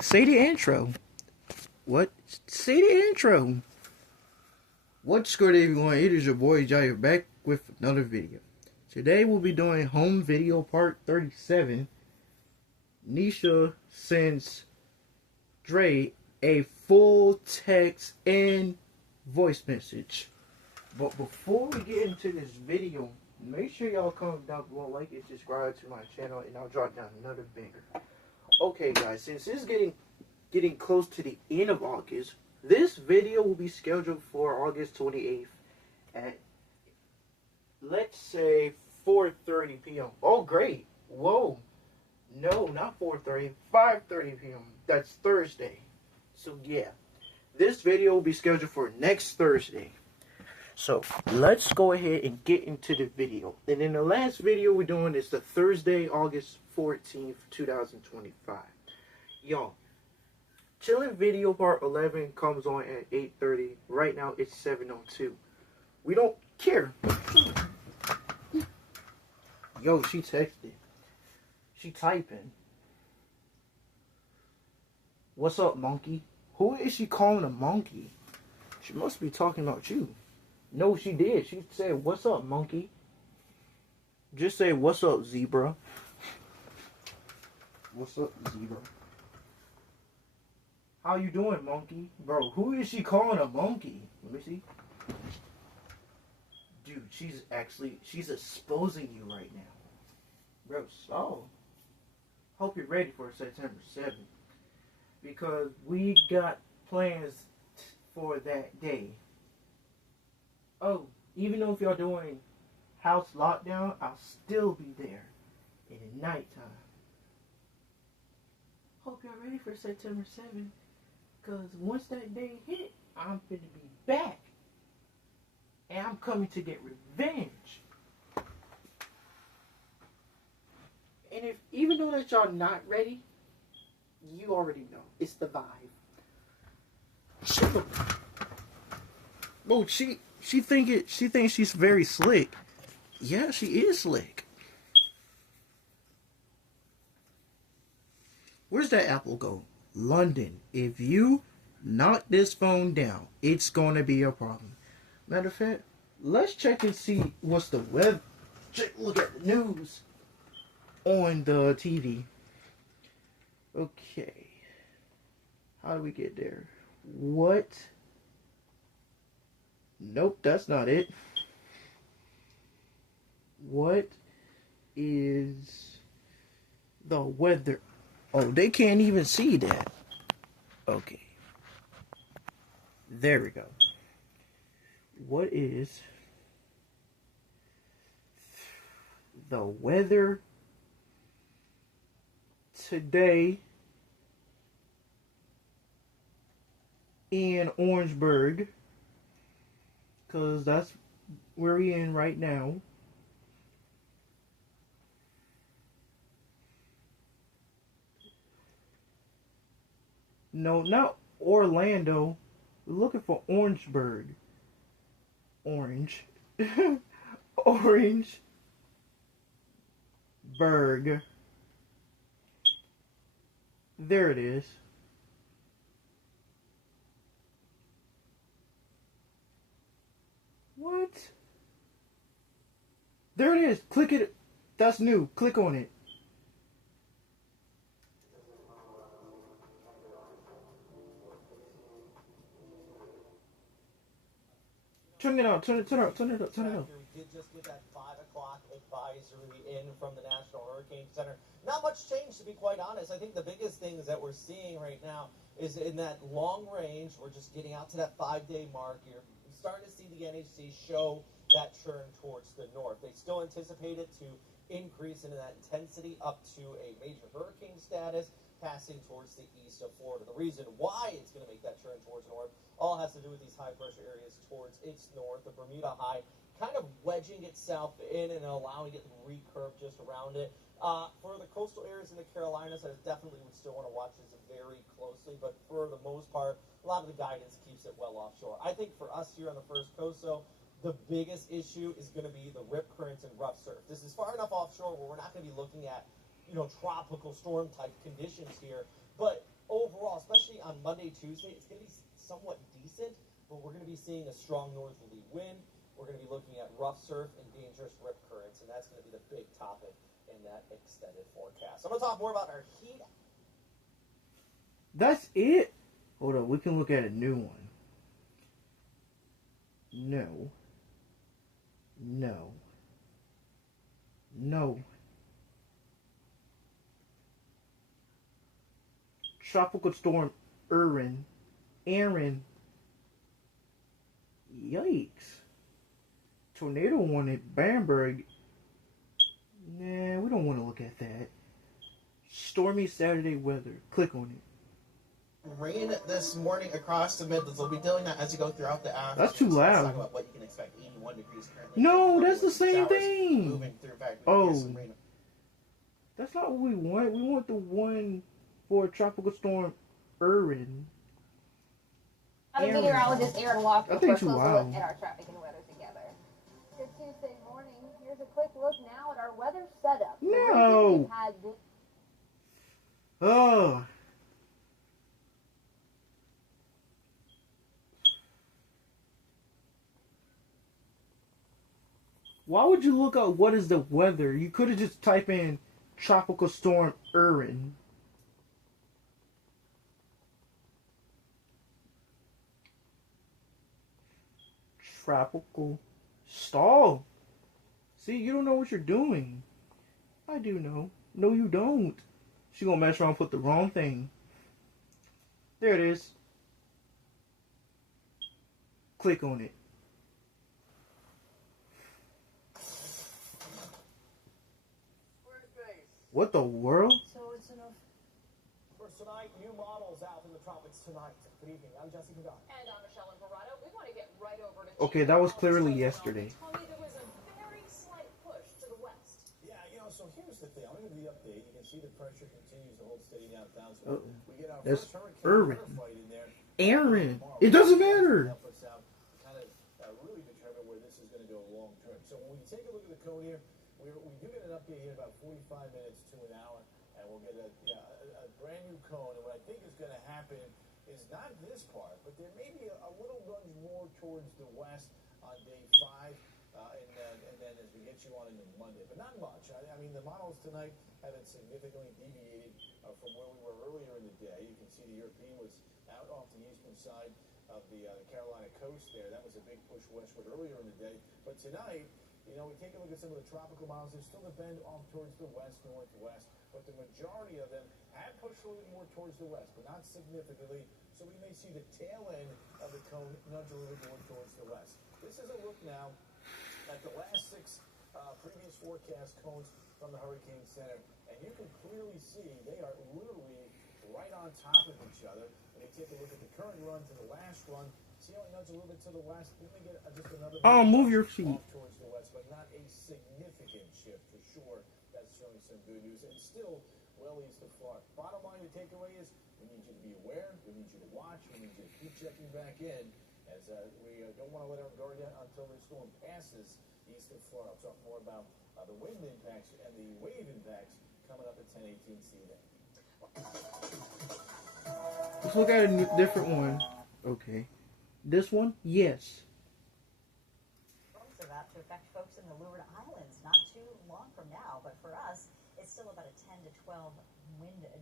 Say the intro. What? Say the intro. What's good, everyone? It is your boy Jai back with another video. Today we'll be doing home video part 37. Nesha sends Dre a full text and voice message. But before we get into this video, make sure y'all comment down below, like and subscribe to my channel, and I'll drop down another banger. Okay, guys, since it's getting close to the end of August, this video will be scheduled for August 28th at, let's say, 4:30 p.m. Oh, great. Whoa. No, not 4:30. 5:30 p.m. That's Thursday. So, yeah. This video will be scheduled for next Thursday. So, let's go ahead and get into the video. And in the last video we're doing is the Thursday, August 14th, 2025. Y'all, Chillin' Video Part 11 comes on at 8:30. Right now, it's 7:02. We don't care. Yo, she texted. She typing. What's up, monkey? Who is she calling a monkey? She must be talking about you. No, she did. She said, what's up, monkey? Just say, what's up, zebra? What's up, zebra? How you doing, monkey? Bro, who is she calling a monkey? Let me see. Dude, she's exposing you right now. Bro, so, hope you're ready for September 7th. Because we got plans for that day. Oh, even though if y'all doing house lockdown, I'll still be there in the nighttime. Hope y'all ready for September 7th. Because once that day hit, I'm going to be back. And I'm coming to get revenge. And if even though that y'all not ready, you already know. It's the vibe. Oh, she thinks she's very slick. Yeah, she is slick. Where's that apple go? London. If you knock this phone down, it's gonna be a problem. Matter of fact, let's check and see what's the web. Look at the news on the TV. Okay. How do we get there? What? Nope, that's not it. What is the weather? Oh, they can't even see that. Okay. There we go. What is the weather today in Orangeburg? Because that's where we're in right now. No, not Orlando. We're looking for Orangeburg. Orange. Orangeburg. There it is. What? There it is. Click it. That's new. Click on it. Turn it on. Turn it up. We did just get that 5 o'clock advisory in from the National Hurricane Center. Not much change, to be quite honest. I think the biggest things that we're seeing right now is in that long range, we're just getting out to that 5-day mark. You're starting to see the NHC show that turn towards the north. They still anticipate it to increase into that intensity up to a major hurricane status, passing towards the east of Florida. The reason why it's going to make that turn towards north all has to do with these high pressure areas towards its north. The Bermuda High kind of wedging itself in and allowing it to recurve just around it. For the coastal areas in the Carolinas, I definitely would still want to watch this very closely, but for the most part, a lot of the guidance keeps it well offshore. I think for us here on the First Coast, though, the biggest issue is going to be the rip currents and rough surf. This is far enough offshore where we're not going to be looking at, tropical storm type conditions here, but over overall, especially on Monday, Tuesday, it's going to be somewhat decent, but we're going to be seeing a strong northerly wind. We're going to be looking at rough surf and dangerous rip currents, and that's going to be the big topic in that extended forecast. I'm going to talk more about our heat. That's it? Hold on, we can look at a new one. No. No. No. Tropical storm Aaron. Yikes. Tornado one at Bamberg. Nah, we don't want to look at that. Stormy Saturday weather. Click on it. Rain this morning across the Midlands. We'll be doing that as you go throughout the afternoon. That's too loud. Let's talk about what you can expect. 81 degrees currently. No, that's the same thing. Moving through. In fact, Oh, that's not what we want. We want the one for Tropical Storm Aaron. I'm meteorologist Aaron Walker for a closer look at our traffic and weather together. Good Tuesday morning. Here's a quick look now at our weather setup. No. Oh. Why would you look up what is the weather? You could have just typed in Tropical Storm Aaron. Tropical stall. See, you don't know what you're doing. I do know. No, you don't. She gonna mess around and put the wrong thing. There it is. Click on it. What the world? So it's enough. For tonight, new models out in the tropics tonight. Good evening. I'm Jesse McGon. And I'm Michelle Imperato. We want to get right over to. Okay, that was clearly yesterday. Tell me there was a very slight push to the west. Yeah, so here's the thing. I'm going to give you the update. You can see the pressure continues to hold steady down south. We get our That's first Aaron. fight in there. Aaron. It doesn't matter. Help us out to kind of really determine where this is going to go long term. So when we take a look at the cone here, we do get an update here about 45 minutes to an hour, and we'll get a brand new cone. And what I think is going to happen is not this part, but there may be a little lunge more towards the west on day 5, and then as we get you on into Monday, but not much. I mean, the models tonight haven't significantly deviated from where we were earlier in the day. You can see the European was out off the eastern side of the Carolina coast there. That was a big push westward earlier in the day, but tonight, we take a look at some of the tropical models. There's still a bend off towards the west, northwest, but the majority of them have pushed a little more towards the west, but not significantly. So we may see the tail end of the cone nudge a little more towards the west. This is a look now at the last 6 previous forecast cones from the Hurricane Center, and you can clearly see they are literally right on top of each other. When you take a look at the current run to the last run, see how it nudges a little bit to the west? We may get just another move your feet off towards the west, but not a significant shift for sure. That's showing some good news, and still well east of Florida. Bottom line, the takeaway is we need you to be aware, we need you to watch, we need you to keep checking back in, as we don't want to let our guard down until the storm passes east of Florida. I'll talk more about the wind impacts and the wave impacts coming up at 10:18. See you then. Let's look at a different one. Okay. This one? Yes. Storms are about to affect folks in the Leeward Islands not too long from now, but for us, it's still about a 10 to 12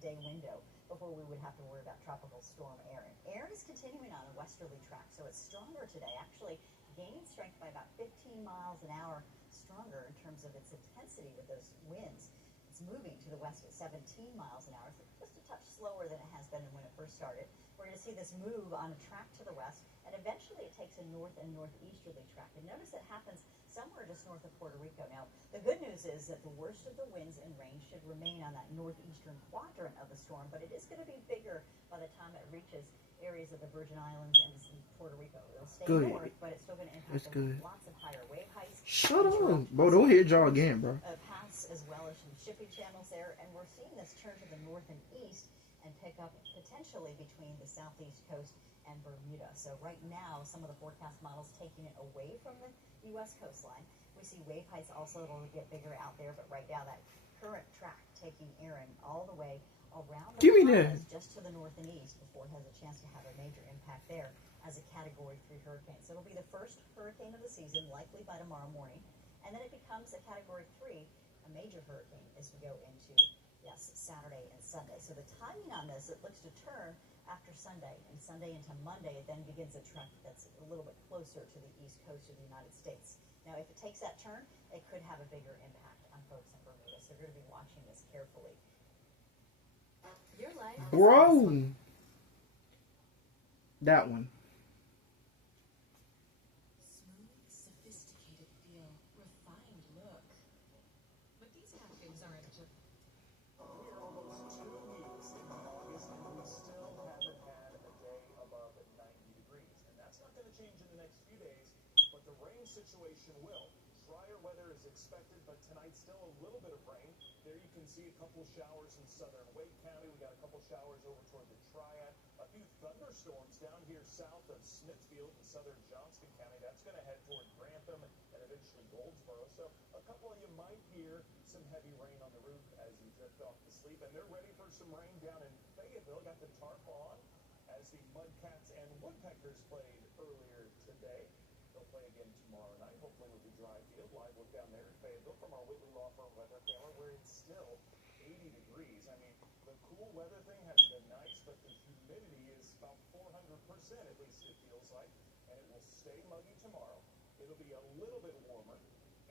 day window before we would have to worry about Tropical Storm Aaron. Aaron is continuing on a westerly track, so it's stronger today, actually gaining strength by about 15 miles an hour stronger in terms of its intensity with those winds. It's moving to the west at 17 miles an hour, so just a touch slower than it has been when it first started. We're going to see this move on a track to the west, and eventually it takes a north and northeasterly track. And notice it happens somewhere just north of Puerto Rico. Now, the good news is that the worst of the winds and rain should remain on that northeastern quadrant of the storm, but it is going to be bigger by the time it reaches areas of the Virgin Islands and Puerto Rico. It'll stay north, but it's still going to impact lots of higher wave heights. Shut up, bro. Don't hit y'all again, bro. Paths as well as some shipping channels there, and we're seeing this turn to the north and east and pick up potentially between the southeast coast and Bermuda. So right now, some of the forecast models taking it away from the U.S. coastline. We see wave heights also will get bigger out there, but right now that current track taking Aaron all the way around the Give me that. Bahamas, just to the north and east, before it has a chance to have a major impact there as a Category 3 hurricane. So it'll be the first hurricane of the season, likely by tomorrow morning, and then it becomes a Category 3, a major hurricane, as we go into, yes, Saturday and Sunday. So the timing on this, it looks to turn after Sunday, and Sunday into Monday, it then begins a track that's a little bit closer to the east coast of the United States. Now, if it takes that turn, it could have a bigger impact on folks in Bermuda, so they're going to be watching this carefully. Your life. Bro, that one. Smooth, sophisticated feel, refined look. But these napkins aren't just... We're almost 2 weeks into August, and we still haven't had a day above 90 degrees. And that's not going to change in the next few days, but the rain situation will. Drier weather is expected, but tonight still a little bit of rain. There you can see a couple showers in southern Wake County. We got a couple showers over toward the Triad. A few thunderstorms down here south of Smithfield in southern Johnston County. That's going to head toward Grantham and eventually Goldsboro. So a couple of you might hear some heavy rain on the roof as you drift off to sleep. And they're ready for some rain down in Fayetteville. Got the tarp on as the Mudcats and Woodpeckers played earlier today. They'll play again tomorrow night, hopefully with a dry field. Live look down there in Fayetteville from our Whitley Law Firm weather camera, where it's still 80 degrees. I mean, the cool weather thing has been nice, but the humidity is about 400%, at least it feels like. And it will stay muggy tomorrow. It'll be a little bit warmer,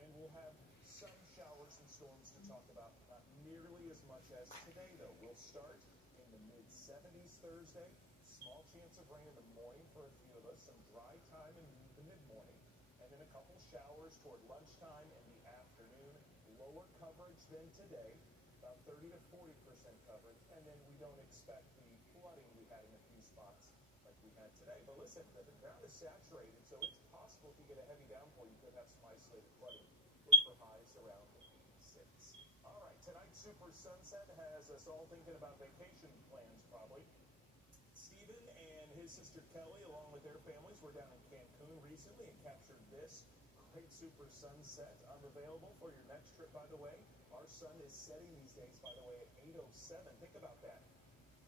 and we'll have some showers and storms to talk about. Not nearly as much as today, though. We'll start in the mid-70s Thursday. Small chance of rain in the morning for a few of us. Some dry time in the mid-morning. And then a couple showers toward lunchtime and the afternoon. Lower coverage than today. About 30 to 40% coverage. And then we don't expect the flooding we had in a few spots like we had today. But listen, the ground is saturated, so it's possible if you get a heavy downpour, you could have some isolated flooding. Look for highs around 86. All right, tonight's Super Sunset has us all thinking about vacation plans, probably. Stephen and his sister Kelly, along with their families, were down in Cancun recently and captured this great super sunset. Unavailable for your next trip, by the way. Our sun is setting these days, by the way, at 8:07. Think about that.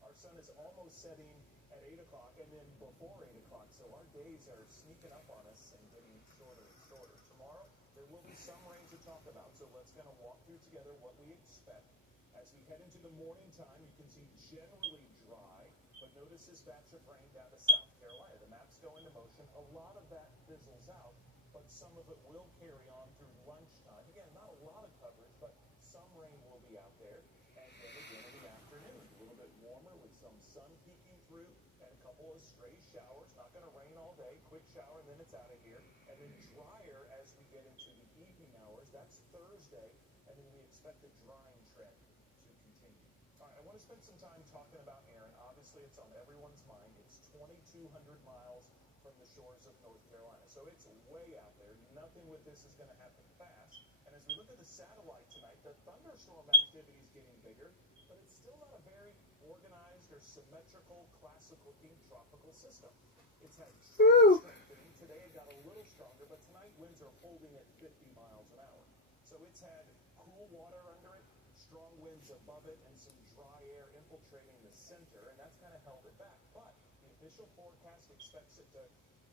Our sun is almost setting at 8 o'clock and then before 8 o'clock. So our days are sneaking up on us and getting shorter and shorter. Tomorrow, there will be some rain to talk about. So let's kind of walk through together what we expect. As we head into the morning time, you can see generally dry. But notice this batch of rain down to South Carolina. The maps go into motion. A lot of that fizzles out, but some of it will carry on through lunchtime. Again, not a lot of coverage, but some rain will be out there. And then again in the afternoon, a little bit warmer with some sun peeking through and a couple of stray showers. Not going to rain all day. Quick shower, and then it's out of here. And then drier as we get into the evening hours. That's Thursday. And then we expect a drying trend to continue. All right, I want to spend some time talking about Aaron. Obviously, it's on everyone's mind. It's 2,200 miles from the shores of North Carolina. So it's way out there. Nothing with this is going to happen fast. And as we look at the satellite tonight, the thunderstorm activity is getting bigger, but it's still not a very organized or symmetrical, classic-looking tropical system. It's had strong strengthening. Today it got a little stronger, but tonight winds are holding at 50 miles an hour. So it's had cool water under it, strong winds above it, and some dry air infiltrating the center, and that's kind of held it back. But the official forecast expects it to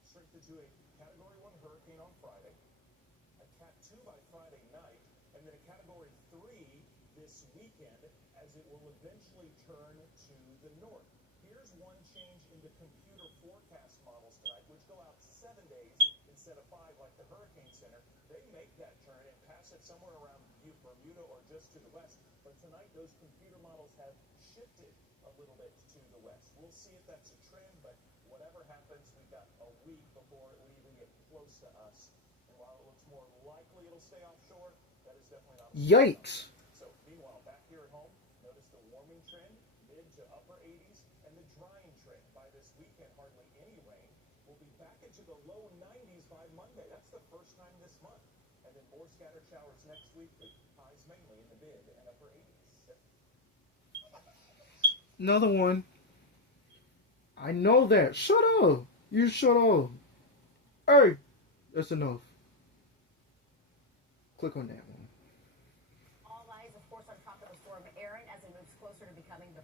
strengthen to a Category 1 hurricane on Friday, a Cat 2 by Friday night, and then a Category 3 this weekend, as it will eventually turn to the north. Here's one change in the computer forecast models tonight, which go out 7 days instead of 5 like the Hurricane Center. They make that turn and pass it somewhere around Bermuda or just to the west. But tonight, those computer models have shifted a little bit to the west. We'll see if that's a trend, but whatever happens, we've got a week before it will even get close to us. And while it looks more likely it'll stay offshore, that is definitely not. Yikes. So, meanwhile, back here at home, notice the warming trend, mid to upper 80s, and the drying trend. By this weekend, hardly any rain. We'll be back into the low 90s by Monday. That's the first time this month. And then more scattered showers next week with highs mainly in the mid and upper 80s. Another one. I know that. Shut up. You shut up. Hey, that's enough. Click on that one. All eyes, of course, on tropical storm Aaron as it moves closer to becoming the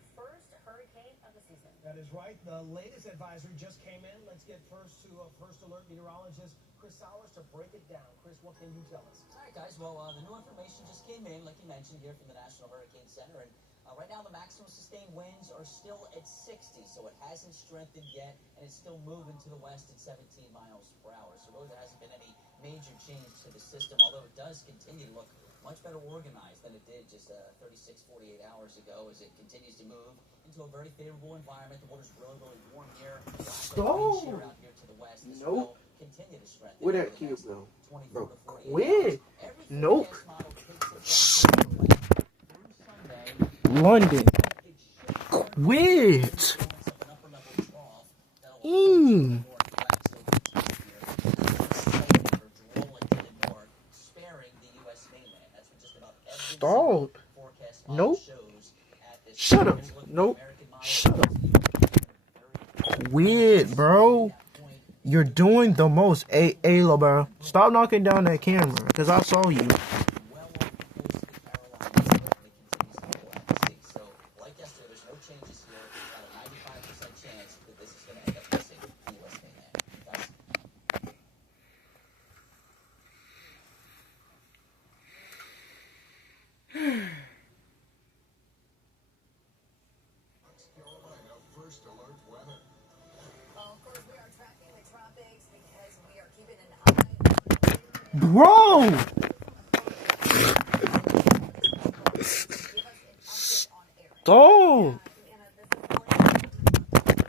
season. That is right. The latest advisory just came in. Let's get first to First Alert meteorologist Chris Sowers to break it down. Chris, what can you tell us? All right, guys. Well, the new information just came in, like you mentioned, here from the National Hurricane Center. And right now, the maximum sustained winds are still at 60, so it hasn't strengthened yet, and it's still moving to the west at 17 miles per hour. So really, there hasn't been any major change to the system, although it does continue to look much better organized than it did just 36, 48 hours ago as it continues to move into a very favorable environment. The water's really, really warm here. Stop. Out here to the west. This Nope. will continue to strengthen. Where that kid go? 24 Bro, to 48 quit. hours. Nope. Through Sunday, London. Quit. Stop. Nope. Shut up. Nope. Shut up. Quit, bro. You're doing the most. Hey, bro. Stop knocking down that camera, because I saw you. First Alert weather. Well, of course, we are tracking the tropics because we are keeping an eye on Bro! Stop!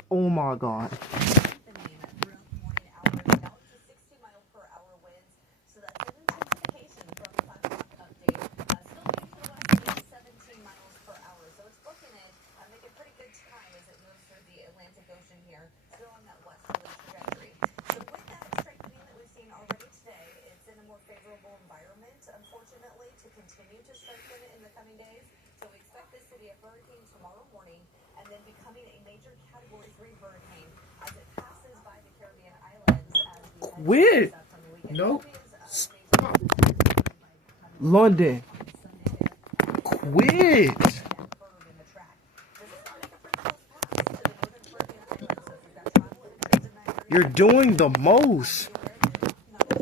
Oh my God. Unfortunately, to continue to strengthen in the coming days. So we expect this to be a hurricane tomorrow morning and then becoming a major Category 3 hurricane as it passes by the Caribbean islands. Quit! Nope. Stop. London. Quit! You're doing the most.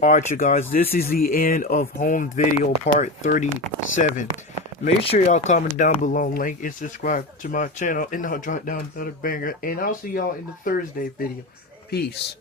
Alright, you guys, this is the end of home video part 37. Make sure y'all comment down below, like and subscribe to my channel, and I'll drop down another banger, and I'll see y'all in the Thursday video. Peace.